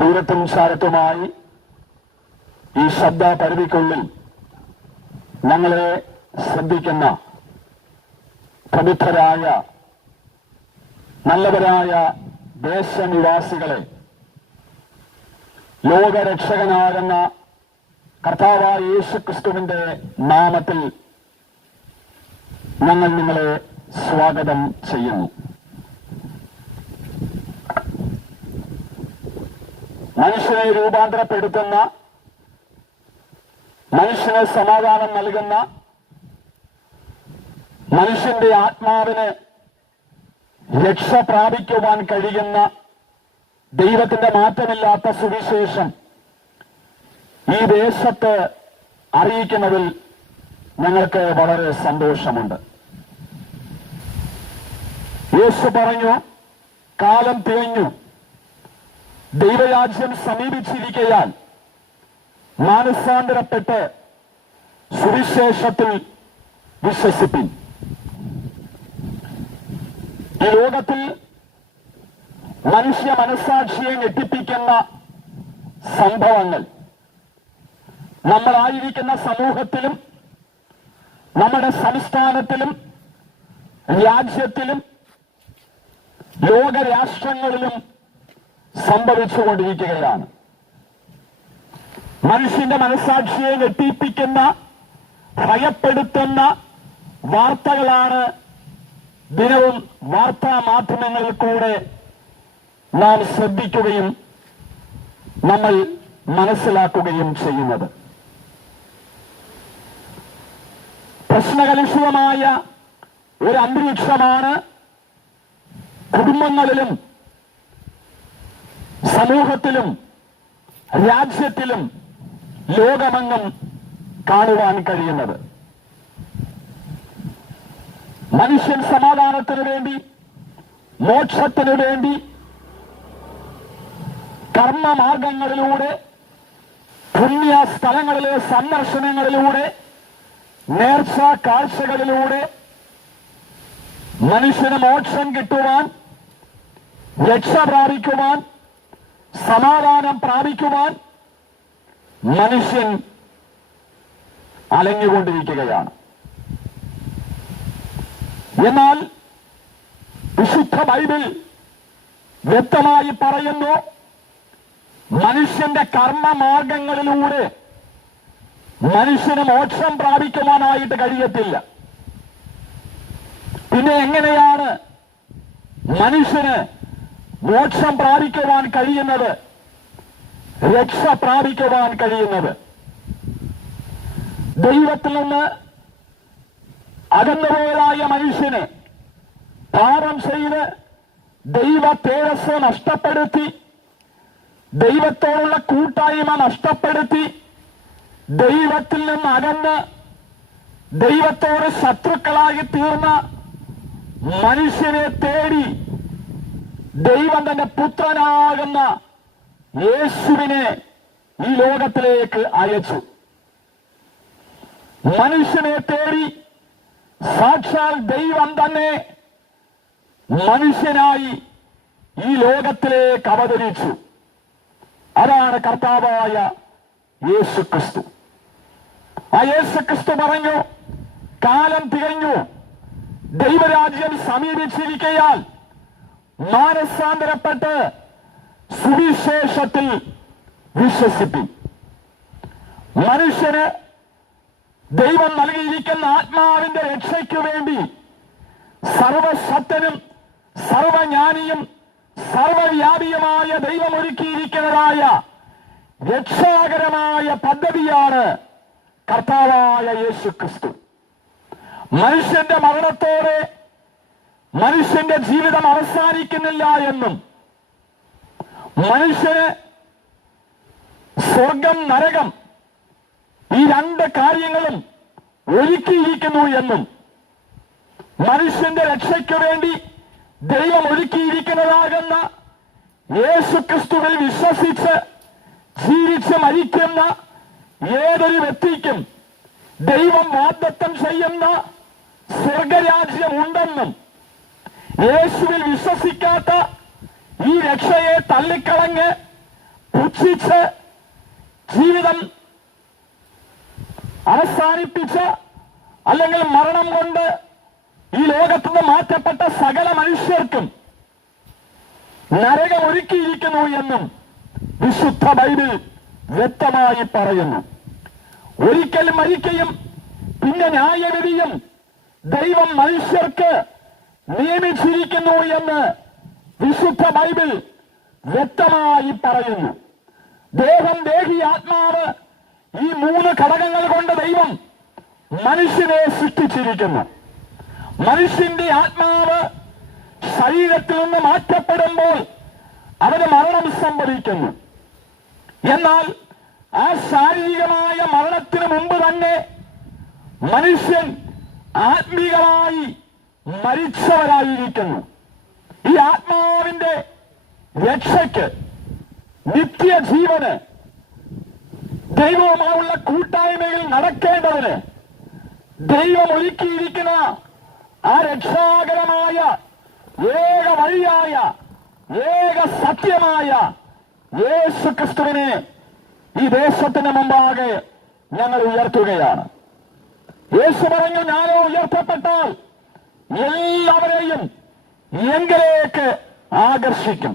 ദൂരത്തും സാരത്തുമായി ഈ ശബ്ദ പരിധിക്കുള്ളിൽ ഞങ്ങളെ ശ്രദ്ധിക്കുന്ന പ്രബുദ്ധരായ നല്ലവരായ ദേശനിവാസികളെ ലോകരക്ഷകനാകുന്ന കർത്താവായ യേശുക്രിസ്തുവിന്റെ നാമത്തിൽ ഞങ്ങൾ നിങ്ങളെ സ്വാഗതം ചെയ്യുന്നു. മനുഷ്യനെ രൂപാന്തരപ്പെടുത്തുന്ന മനുഷ്യന് സമാധാനം നൽകുന്ന മനുഷ്യന്റെ ആത്മാവിന് രക്ഷ പ്രാപിക്കുവാൻ കഴിയുന്ന ദൈവത്തിന്റെ മാറ്റമില്ലാത്ത സുവിശേഷം ഈ ദേശത്ത് അറിയിക്കുന്നതിൽ ഞങ്ങൾക്ക് വളരെ സന്തോഷമുണ്ട്. യേശു പറഞ്ഞു കാലം തികഞ്ഞു. ദൈവരാജ്യം സമീപിച്ചിരിക്കയാൽ മാനസാന്തരപ്പെട്ട് സുവിശേഷത്തിൽ വിശ്വസിപ്പിൻ. ഈ ലോകത്തിൽ മനുഷ്യ മനസാക്ഷിയെ ഞെട്ടിപ്പിക്കുന്ന സംഭവങ്ങൾ. നമ്മളായിരിക്കുന്ന സമൂഹത്തിലും നമ്മുടെ സംസ്ഥാനത്തിലും രാജ്യത്തിലും ലോകരാഷ്ട്രങ്ങളിലും സംഭവിച്ചുകൊണ്ടിരിക്കുകയാണ്. മനുഷ്യന്റെ മനസാക്ഷിയെ ഞെട്ടിപ്പിക്കുന്ന ഭയപ്പെടുത്തുന്ന വാർത്തകളാണ് ദിനവും വാർത്താ മാധ്യമങ്ങളിൽ കൂടെ നാം ശ്രദ്ധിക്കുകയും നമ്മൾ മനസ്സിലാക്കുകയും ചെയ്യുന്നത്. പ്രശ്നകലുഷിതമായ ഒരു അന്തരീക്ഷമാണ് കുടുംബങ്ങളിലും സമൂഹത്തിലും രാജ്യത്തിലും ലോകമെങ്ങും കാണുവാൻ കഴിയുന്നത്. മനുഷ്യൻ സമാധാനത്തിനു വേണ്ടി മോക്ഷത്തിനു വേണ്ടി കർമ്മമാർഗങ്ങളിലൂടെ പുണ്യ സ്ഥലങ്ങളിലെ സന്ദർശനങ്ങളിലൂടെ നേർച്ച കാഴ്ചകളിലൂടെ മനുഷ്യന് മോക്ഷം കിട്ടുവാൻ രക്ഷ പ്രാപിക്കുവാൻ സമാധാനം പ്രാപിക്കുവാൻ മനുഷ്യൻ അലഞ്ഞുകൊണ്ടിരിക്കുകയാണ്. എന്നാൽ വിശുദ്ധ ബൈബിൾ വ്യക്തമായി പറയുന്നു മനുഷ്യന്റെ കർമ്മമാർഗങ്ങളിലൂടെ മനുഷ്യന് മോക്ഷം പ്രാപിക്കുവാനായിട്ട് കഴിയത്തില്ല. പിന്നെ എങ്ങനെയാണ് മനുഷ്യന് മോക്ഷം പ്രാപിക്കുവാൻ കഴിയുന്നത് രക്ഷ പ്രാപിക്കുവാൻ കഴിയുന്നത്. ദൈവത്തിൽ നിന്ന് അകന്നുപോയതായ മനുഷ്യനെ പാപം ചെയ്ത് ദൈവ തേജസ് നഷ്ടപ്പെടുത്തി ദൈവത്തോടുള്ള കൂട്ടായ്മ നഷ്ടപ്പെടുത്തി ദൈവത്തിൽ നിന്ന് അകന്ന് ദൈവത്തോട് ശത്രുക്കളായി തീർന്ന മനുഷ്യനെ തേടി ദൈവം തന്റെ പുത്രനാകുന്ന യേശുവിനെ ഈ ലോകത്തിലേക്ക് അയച്ചു. മനുഷ്യനെ തേടി സാക്ഷാൽ ദൈവം തന്നെ മനുഷ്യനായി ഈ ലോകത്തിലേക്ക് അവതരിച്ചു. അതാണ് കർത്താവായ യേശു ക്രിസ്തു. ആ യേശു ക്രിസ്തു പറഞ്ഞു കാലം തികഞ്ഞു. ദൈവരാജ്യം സമീപിച്ചിരിക്കയാൽ മാനസാന്തരപ്പെട്ട് സുവിശേഷത്തിൽ വിശ്വസിപ്പി. മനുഷ്യന് ദൈവം നൽകിയിരിക്കുന്ന ആത്മാവിന്റെ രക്ഷയ്ക്കു വേണ്ടി സർവശക്തനും സർവജ്ഞാനിയും സർവവ്യാപിയുമായ ദൈവം ഒരുക്കിയിരിക്കുന്നതായ രക്ഷാകരമായ പദ്ധതിയാണ് കർത്താവായ യേശു ക്രിസ്തു മനുഷ്യന്റെ മരണത്തോടെ മനുഷ്യന്റെ ജീവിതം അവസാനിക്കുന്നില്ല എന്നും മനുഷ്യന് സ്വർഗം നരകം ഈ രണ്ട് കാര്യങ്ങളും ഒരുക്കിയിരിക്കുന്നു എന്നും മനുഷ്യന്റെ രക്ഷയ്ക്ക് വേണ്ടി ദൈവം ഒരുക്കിയിരിക്കുന്നതാകുന്ന യേശു ക്രിസ്തുവിൽ വിശ്വസിച്ച് ജീവിച്ച് മരിക്കുന്ന ഏതൊരു വ്യക്തിക്കും ദൈവം വാഗ്ദത്തം ചെയ്യുന്ന സ്വർഗരാജ്യമുണ്ടെന്നും യേശുവിൽ വിശ്വസിക്കാത്ത ഈ രക്ഷയെ തള്ളിക്കളഞ്ഞ് പുച്ഛിച്ച് ജീവിതം അവസാനിപ്പിച്ച് അല്ലെങ്കിൽ മരണം കൊണ്ട് ഈ ലോകത്തുനിന്ന് മാറ്റപ്പെട്ട സകല മനുഷ്യർക്കും നരകം ഒരുക്കിയിരിക്കുന്നു എന്നും വിശുദ്ധ ബൈബിൾ വ്യക്തമായി പറയുന്നു. ഒരിക്കൽ മരിക്കുകയും പിന്നെ ന്യായവിധിയും ദൈവം മനുഷ്യർക്ക് നിയമിച്ചിരിക്കുന്നു എന്ന് വിശുദ്ധ ബൈബിൾ വ്യക്തമായി പറയുന്നു. ദേഹം ദേഹി ആത്മാവ് ഈ മൂന്ന് ഘടകങ്ങൾ കൊണ്ട് ദൈവം മനുഷ്യനെ സൃഷ്ടിച്ചിരിക്കുന്നു. മനുഷ്യന്റെ ആത്മാവ് ശരീരത്തിൽ നിന്ന് മാറ്റപ്പെടുമ്പോൾ അവന് മരണം സംഭവിക്കുന്നു. എന്നാൽ ആ ശാരീരികമായ മരണത്തിന് മുമ്പ് തന്നെ മനുഷ്യൻ ആത്മീകമായി മരിച്ചവരായിരിക്കുന്നു. ഈ ആത്മാവിന്റെ രക്ഷയ്ക്ക് നിത്യജീവന് ദൈവവുമായുള്ള കൂട്ടായ്മയിൽ നടക്കേണ്ടതിന് ദൈവം ഒരുക്കിയിരിക്കുന്ന ആ രക്ഷാകരമായ ഏക വഴിയായ ഏക സത്യമായ യേശു ക്രിസ്തുവിനെ ഈ ദേശത്തിന് മുമ്പാകെ ഞങ്ങൾ ഉയർത്തുകയാണ്. യേശു പറഞ്ഞു ഞാനോ ഉയർത്തപ്പെട്ടാൽ എല്ലാവരെയും എങ്കിലേക്ക് ആകർഷിക്കും.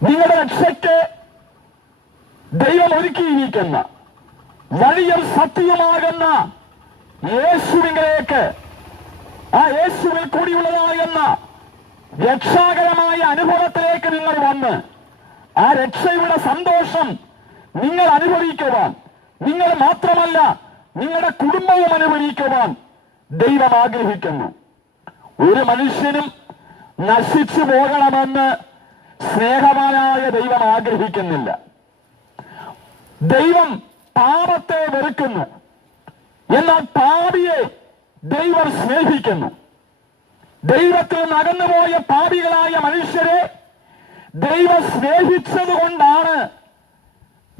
നിങ്ങളുടെ രക്ഷയ്ക്ക് ദൈവം ഒരുക്കിയിരിക്കുന്ന വഴിയും സത്യമാകുന്ന യേശുവിലേക്ക് ആ യേശുവിൽ കൂടിയുള്ളതാകുന്ന രക്ഷാകരമായ അനുഭവത്തിലേക്ക് നിങ്ങൾ വന്ന് ആ രക്ഷയുടെ സന്തോഷം നിങ്ങൾ അനുഭവിക്കുവാൻ നിങ്ങൾ മാത്രമല്ല നിങ്ങളുടെ കുടുംബവും അനുഭവിക്കുവാൻ ദൈവം ആഗ്രഹിക്കുന്നു. ഒരു മനുഷ്യനും നശിച്ചു പോകണമെന്ന് സ്നേഹവാനായ ദൈവം ആഗ്രഹിക്കുന്നില്ല. ദൈവം പാപത്തെ വെറുക്കുന്നു. എന്നാൽ പാപിയെ ദൈവം സ്നേഹിക്കുന്നു. ദൈവത്തിൽ നടന്നുപോയ പാപികളായ മനുഷ്യരെ ദൈവം സ്നേഹിച്ചത് കൊണ്ടാണ്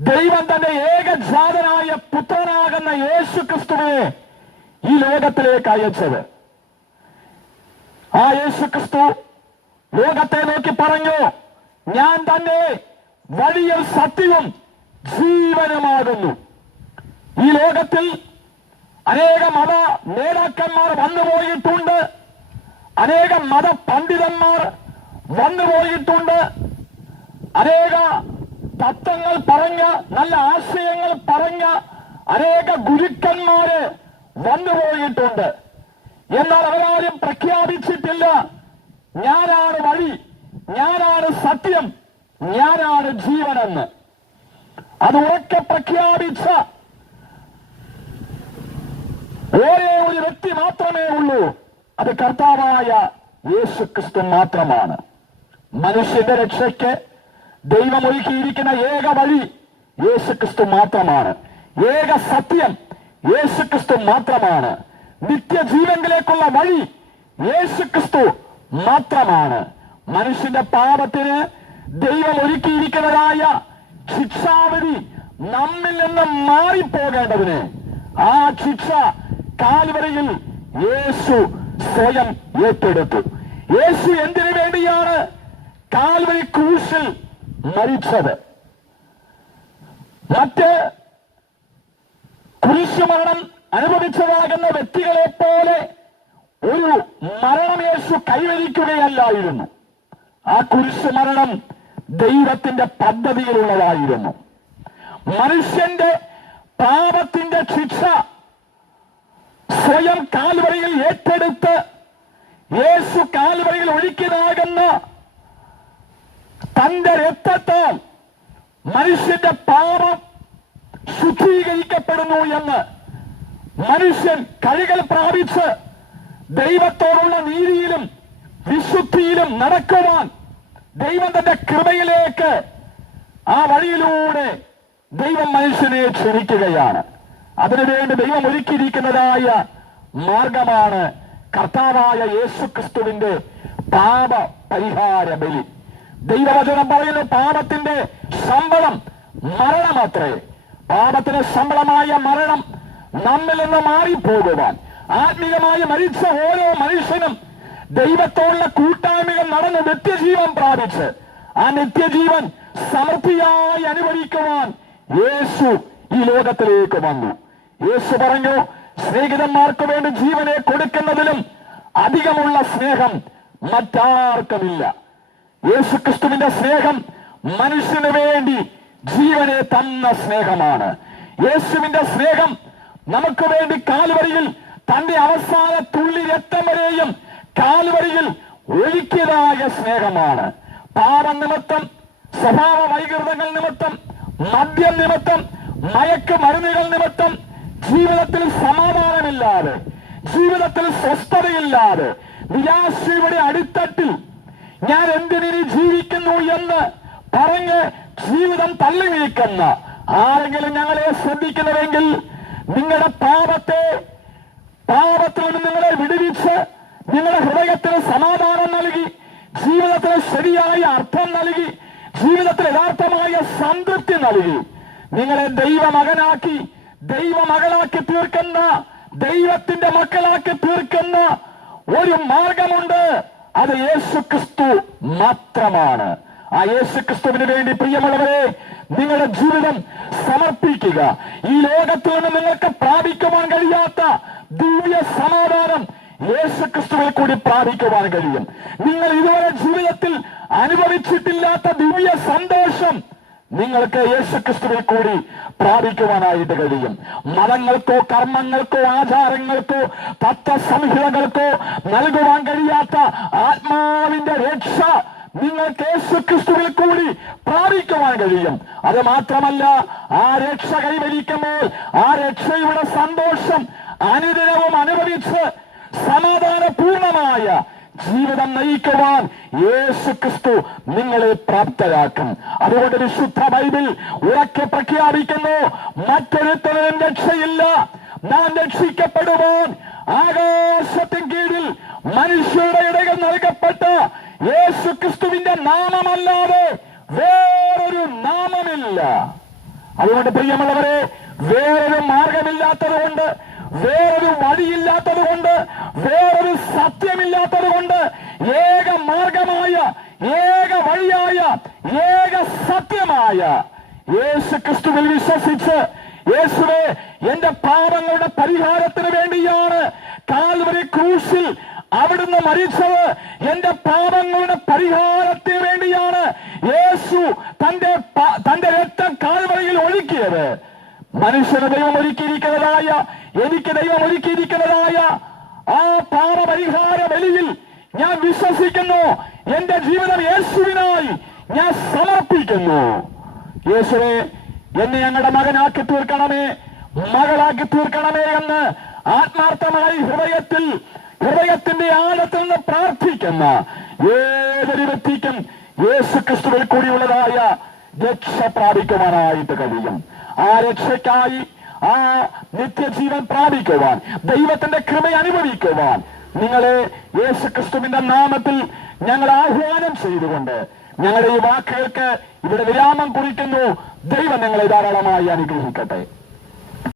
ദൈവം തന്റെ ഏകജാതനായ പുത്രനാകുന്ന യേശു ക്രിസ്തുവിനെ ഈ ലോകത്തിലേക്ക് അയച്ചത്. ആ യേശു ക്രിസ്തു ലോകത്തെ നോക്കി പറഞ്ഞു ഞാൻ തന്നെ വലിയ സത്യവും ജീവനമാകുന്നു. ഈ ലോകത്തിൽ അനേക മത നേതാക്കന്മാർ വന്നുപോയിട്ടുണ്ട് അനേക മത പണ്ഡിതന്മാർ വന്നുപോയിട്ടുണ്ട് അനേക തത്വങ്ങൾ പറഞ്ഞ നല്ല ആശയങ്ങൾ പറഞ്ഞ അനേക ഗുരുക്കന്മാര് വന്നുപോയിട്ടുണ്ട് എന്നാൽ അവരാരും പ്രഖ്യാപിച്ചിട്ടില്ല. ഞാനാണ് വഴി ഞാനാണ് സത്യം ഞാനാണ് ജീവനെന്ന്. അത് ഉറക്കെ പ്രഖ്യാപിച്ച ഒരേ ഒരു വ്യക്തി മാത്രമേ ഉള്ളൂ. അത് കർത്താവായ യേശു ക്രിസ്തു മാത്രമാണ്. മനുഷ്യന്റെ രക്ഷയ്ക്ക് ദൈവമൊഴുക്കിയിരിക്കുന്ന ഏക വഴി യേശു ക്രിസ്തു മാത്രമാണ്. ഏക സത്യം യേശു ക്രിസ്തു മാത്രമാണ്. നിത്യജീവനിലേക്കുള്ള വഴി യേശുക്രിസ്തു മാത്രമാണ്. മനുഷ്യന്റെ പാപത്തിന് ദൈവം ഒരുക്കിയിരിക്കുന്നതായ ശിക്ഷാവിധി നമ്മിൽ നിന്ന് മാറിപ്പോകേണ്ടതിന് ആ ശിക്ഷ കാൽവരയിൽ യേശു സ്വയം ഏറ്റെടുത്തു. യേശു എന്തിനു വേണ്ടിയാണ് കാൽവരി ക്രൂശിൽ മരിച്ചത്? മറ്റ് കുരിശുമരണം അനുഭവിച്ചതാകുന്ന വ്യക്തികളെ പോലെ ഒരു മരണമേശു കൈവരിക്കുകയല്ലായിരുന്നു. ആ കുരിശുമരണം ദൈവത്തിന്റെ പദ്ധതിയിലുള്ളതായിരുന്നു. മനുഷ്യന്റെ പാപത്തിന്റെ ശിക്ഷ സ്വയം കാൽവറിയിൽ ഏറ്റെടുത്ത് യേശു കാൽവറിയിൽ ഒഴുക്കിനാകുന്ന തന്റെ രക്തത്താൽ മനുഷ്യന്റെ പാപം ശുദ്ധീകരിക്കപ്പെടുന്നു എന്ന് മനുഷ്യൻ കഴുകൽ പ്രാപിച്ച് ദൈവത്തോടുള്ള നീതിയിലും വിശുദ്ധിയിലും നടക്കുവാൻ ദൈവം തന്റെ കൃപയിലേക്ക് ആ വഴിയിലൂടെ ദൈവം മനുഷ്യനെ ക്ഷണിക്കുകയാണ്. അതിനുവേണ്ടി ദൈവം ഒരുക്കിയിരിക്കുന്നതായ മാർഗമാണ് കർത്താവായ യേശു ക്രിസ്തുവിന്റെ പാപ പരിഹാര ബലി ദൈവവചനം പറയുന്നു പാപത്തിന്റെ ശമ്പളം മരണമത്രേ. പാപത്തിന് ശമ്പളമായ മരണം നമ്മിൽ നിന്ന് മാറിപ്പോകുവാൻ. ആത്മീയമായി മരിച്ച ഓരോ മനുഷ്യനും ദൈവത്തോടുള്ള കൂട്ടായ്മകൾ നടന്ന് നിത്യജീവൻ പ്രാപിച്ച് ആ നിത്യജീവൻ സമൃദ്ധിയായി അനുഭവിക്കുവാൻ യേശു ഈ ലോകത്തിലേക്ക് വന്നു. യേശു പറഞ്ഞു സ്നേഹിതന്മാർക്ക് വേണ്ടി ജീവനെ കൊടുക്കുന്നതിലും അധികമുള്ള സ്നേഹം മറ്റാർക്കുമില്ല. യേശുക്രിസ്തുവിന്റെ സ്നേഹം മനുഷ്യന് വേണ്ടി ജീവനെ തന്ന സ്നേഹമാണ്. യേശുവിന്റെ സ്നേഹം നമുക്ക് വേണ്ടി കാൽവരിയിൽ തന്റെ അവസാന തുള്ളി രക്തം വരെയും കാൽവരിയിൽ ഒഴുക്കിയതായ സ്നേഹമാണ്. പാപം നിമിത്തം സ്വഭാവ വൈകൃതങ്ങൾ നിമിത്തം മദ്യം നിമിത്തം മയക്ക് മരുന്നുകൾ നിമിത്തം ജീവിതത്തിൽ സമാധാനമില്ലാതെ ജീവിതത്തിൽ സ്വസ്ഥതയില്ലാതെ നിരാശയുടെ അടിത്തട്ടിൽ ഞാൻ എന്തിനി ജീവിക്കുന്നു എന്ന് പറഞ്ഞ് ജീവിതം തള്ളി നീക്കുന്ന ആരെങ്കിലും ഞങ്ങളെ ശ്രദ്ധിക്കുന്നുവെങ്കിൽ നിങ്ങളുടെ പാപത്തെ പാപത്തിൽ നിന്ന് നിങ്ങളെ വിടുവിച്ച് നിങ്ങളുടെ ഹൃദയത്തിന് സമാധാനം നൽകി ജീവിതത്തിന് ശരിയായ അർത്ഥം നൽകി ജീവിതത്തിൽ യഥാർത്ഥമായ സംതൃപ്തി നൽകി. നിങ്ങളെ ദൈവമകനാക്കി ദൈവമകളാക്കി തീർക്കുന്ന ദൈവത്തിന്റെ മക്കളാക്കി തീർക്കുന്ന ഒരു മാർഗമുണ്ട്. അത് യേശു ക്രിസ്തു മാത്രമാണ്. ആ യേശു ക്രിസ്തുവിന് വേണ്ടി പ്രിയമുള്ളവരെ നിങ്ങളുടെ ജീവിതം സമർപ്പിക്കുക. ഈ ലോകത്തിൽ നിന്ന് നിങ്ങൾക്ക് പ്രാപിക്കുവാൻ കഴിയാത്ത ദിവ്യ സമാധാനം യേശു ക്രിസ്തുവിൽ കൂടി പ്രാപിക്കുവാൻ കഴിയും. നിങ്ങൾ ഇതുവരെ ജീവിതത്തിൽ അനുഭവിച്ചിട്ടില്ലാത്ത ദിവ്യ സന്തോഷം നിങ്ങൾക്ക് യേശു ക്രിസ്തുവിൽ കൂടി പ്രാപിക്കുവാനായിട്ട് കഴിയും. മതങ്ങൾക്കോ കർമ്മങ്ങൾക്കോ ആചാരങ്ങൾക്കോ തത്വസംഹിതകൾക്കോ നൽകുവാൻ കഴിയാത്ത ആത്മാവിന്റെ രക്ഷ നിങ്ങൾക്ക് യേശു ക്രിസ്തുവിൽ കൂടി പ്രാപിക്കുവാൻ കഴിയും. അത് മാത്രമല്ല ആ രക്ഷ കൈവരിക്കുമ്പോൾ ആ രക്ഷയുടെ സന്തോഷം അനുദിനവും അനുഭവിച്ച് സമാധാനപൂർണമായ ജീവിതം നയിക്കുവാൻ യേശു ക്രിസ്തു നിങ്ങളെ പ്രാപ്തരാക്കും. അതുകൊണ്ട് വിശുദ്ധ ബൈബിൾ ഉറക്കെ പ്രഖ്യാപിക്കുന്നു മറ്റൊരുത്തരും രക്ഷയില്ല. നാം രക്ഷിക്കപ്പെടുവാൻ ആകാശത്തിൻ കീഴിൽ മനുഷ്യരുടെ ഇടയിൽ നൽകപ്പെട്ട യേശു ക്രിസ്തുവിന്റെ നാമമല്ലാതെ വേറൊരു നാമമില്ല. അതുകൊണ്ട് പ്രിയമുള്ളവരെ വേറൊരു മാർഗമില്ലാത്തത് കൊണ്ട് വേറൊരു വഴിയില്ലാത്തത് കൊണ്ട് വേറൊരു സത്യമില്ലാത്തത് കൊണ്ട് ഏക മാർഗമായ ഏക വഴിയായ ഏക സത്യമായ യേശു ക്രിസ്തുവിൽ വിശ്വസിച്ച് യേശുവെ എന്റെ പാപങ്ങളുടെ പരിഹാരത്തിന് വേണ്ടിയാണ് കാൽവരി ക്രൂശിൽ അവിടുന്ന് മരിച്ചത് എന്റെ പാപങ്ങളുടെ പരിഹാരത്തിന് വേണ്ടിയാണ് യേശു തന്റെ തന്റെ രക്തം കാൽവരിയിൽ ഒഴുക്കിയത്. മനുഷ്യന് ദൈവം ഒരുക്കിയിരിക്കുന്നതായ എനിക്ക് ദൈവം ഒരുക്കിയിരിക്കുന്നതായ ആ പാപപരിഹാര ബലിയിൽ ഞാൻ വിശ്വസിക്കുന്നു. എന്റെ ജീവിതം യേശുവിനായി ഞാൻ സമർപ്പിക്കുന്നു. യേശുവെ എന്നെ ഞങ്ങളുടെ മകനാക്കി തീർക്കണമേ മകളാക്കി തീർക്കണമേ എന്ന് ആത്മാർത്ഥമായി ഹൃദയത്തിൽ ഹൃദയത്തിന്റെ ആഴത്തിൽ നിന്ന് പ്രാർത്ഥിക്കുന്ന ഏതൊരു വ്യക്തിക്കും യേശു ക്രിസ്തുവിൽ കൂടിയുള്ളതായ രക്ഷ പ്രാപിക്കുവാനായിട്ട് കഴിയും. ആ രക്ഷയ്ക്കായി ആ നിത്യജീവൻ പ്രാപിക്കുവാൻ ദൈവത്തിന്റെ കൃപ അനുഭവിക്കുവാൻ നിങ്ങളെ യേശു ക്രിസ്തുവിന്റെ നാമത്തിൽ ഞങ്ങൾ ആഹ്വാനം ചെയ്തുകൊണ്ട് ഞങ്ങളുടെ ഈ വാക്കുകൾക്ക് ഇവിടെ വിരാമം കുറിക്കുന്നു. ദൈവം നിങ്ങളെ ധാരാളമായി അനുഗ്രഹിക്കട്ടെ.